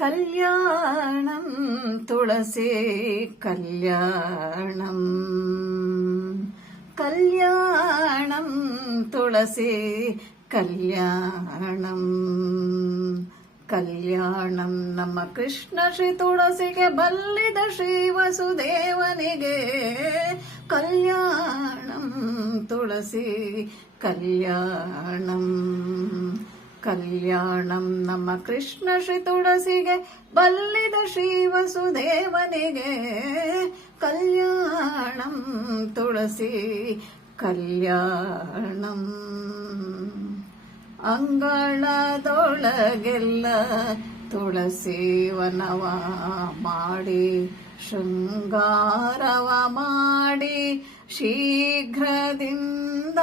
കല്യാണം തുളസി കല്യാണം കല്യാണം തുളസി ಕಲ್ಯಾಣಂ ಕಲ್ಯಾಣಂ ನಮ್ಮ ಕೃಷ್ಣ ಶ್ರೀ ತುಳಸಿಗೆ ಬಲ್ಲಿದ ಶ್ರೀ ವಸುದೇವನಿಗೆ ಕಲ್ಯಾಣಂ ತುಳಸಿ ಕಲ್ಯಾಣಂ ಕಲ್ಯಾಣಂ ನಮ್ಮ ಕೃಷ್ಣ ಶ್ರೀ ತುಳಸಿಗೆ ಬಲ್ಲಿದ ಶ್ರೀ ವಸುದೇವನಿಗೆ ಕಲ್ಯಾಣಂ ತುಳಸಿ ಕಲ್ಯಾಣಂ ಅಂಗಳದೊಳಗೆಲ್ಲ ತುಳಸಿ ವನವ ಮಾಡಿ ಶೃಂಗಾರವ ಮಾಡಿ ಶೀಘ್ರದಿಂದ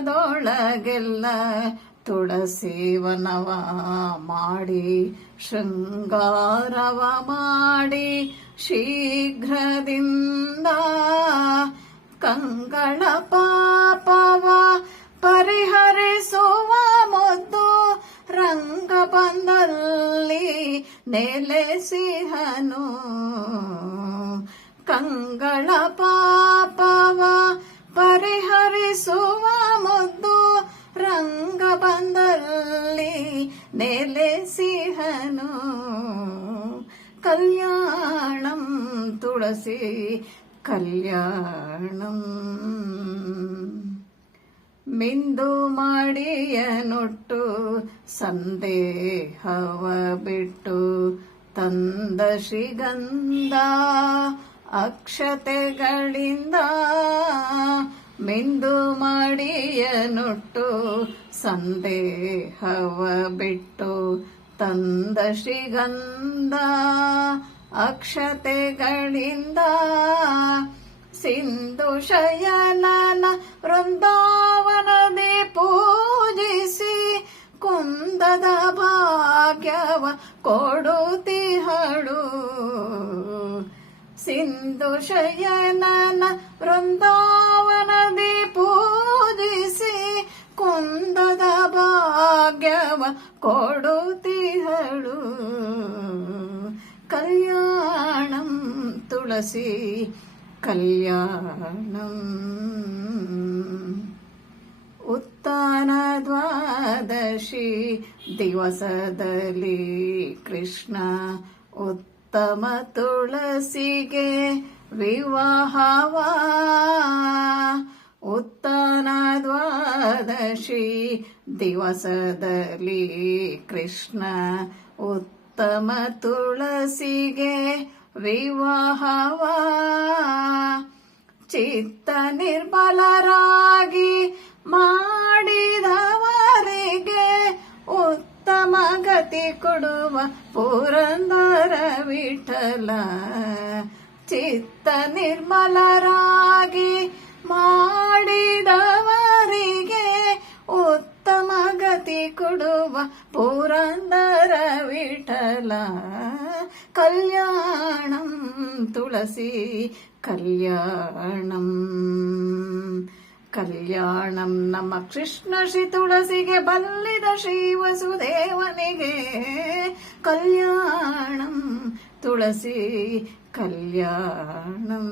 ಅಂಗಳದೊಳಗೆಲ್ಲ ತುಳಸಿ ವನವ ಮಾಡಿ ಶೃಂಗಾರವ ಮಾಡಿ ಶೀಘ್ರದಿಂದ ಕಂಗಳ ಪಾಪವ ಪರಿಹರಿಸುವ ಮೊದ್ದು ರಂಗಬಂದಲ್ಲಿ ನೆಲೆಸಿಹನು ಕಂಗಳ ಪಾಪವ ಪರಿಹರಿಸುವ ಮೊದ್ದು ರಂಗಬಂದಲ್ಲಿ ನೆಲೆಸಿಹನು ಕಲ್ಯಾಣಂ ತುಳಸಿ ಕಲ್ಯಾಣಂ ಮಿಂದು ಮಾಡಿಯನುಟ್ಟು ಸಂದೇಹವ ಬಿಟ್ಟು ತಂದ ಶ್ರೀಗಂಧ ಅಕ್ಷತೆಗಳಿಂದ ಮಿಂದು ಮಾಡಿಯನುಟ್ಟು ಸಂದೇಹವ ಬಿಟ್ಟು ತಂದ ಶ್ರೀಗಂಧ ಅಕ್ಷತೆಗಳಿಂದ ಸಿಂಧು ಶಯನನ ವೃಂದಾವನದಿ ಪೂಜಿಸಿ ಕುಂದದ ಭಾಗ್ಯವ ಕೊಡುತ್ತಿಹಳು ಸಿಂಧು ಶಯನನ ವೃಂದಾವನದಿ ಪೂಜಿಸಿ ಕುಂದದ ಭಾಗ್ಯವ ಕೊಡುತ್ತಿಹಳು ಕಲ್ಯಾಣಂ ತುಳಸಿ ಕಲ್ಯಾಣಂ ಉತ್ಥಾನ ದ್ವಾದಶಿ ದಿವಸದಲ್ಲಿ ಕೃಷ್ಣ ಉತ್ತಮ ತುಳಸಿಗೆ ವಿವಾಹವ ಉತ್ಥಾನ ದ್ವಾದಶಿ ದಿವಸದಲ್ಲಿ ಕೃಷ್ಣ ಉತ್ತಮ ತುಳಸಿಗೆ ವಿವಾಹವ ಚಿತ್ತ ನಿರ್ಮಲರಾಗಿ ಮಾಡಿದವರಿಗೆ ಉತ್ತಮ ಗತಿ ಕೊಡುವ ಪುರಂದರ ವಿಠಲ ಚಿತ್ತ ನಿರ್ಮಲರಾಗಿ ಮಾಡಿದವರಿಗೆ ಉತ್ತಮ ಗತಿ ಕೊಡುವ ಪುರಂದರ ವಿಠಲ ಕಲ್ಯಾಣಂ ತುಳಸಿ ಕಲ್ಯಾಣಂ ಕಲ್ಯಾಣಂ ನಮ್ಮ ಕೃಷ್ಣ ಶ್ರೀ ತುಳಸಿಗೆ ಬಲ್ಲಿದ ಶ್ರೀ ವಸುದೇವನಿಗೆ ಕಲ್ಯಾಣಂ ತುಳಸಿ ಕಲ್ಯಾಣಂ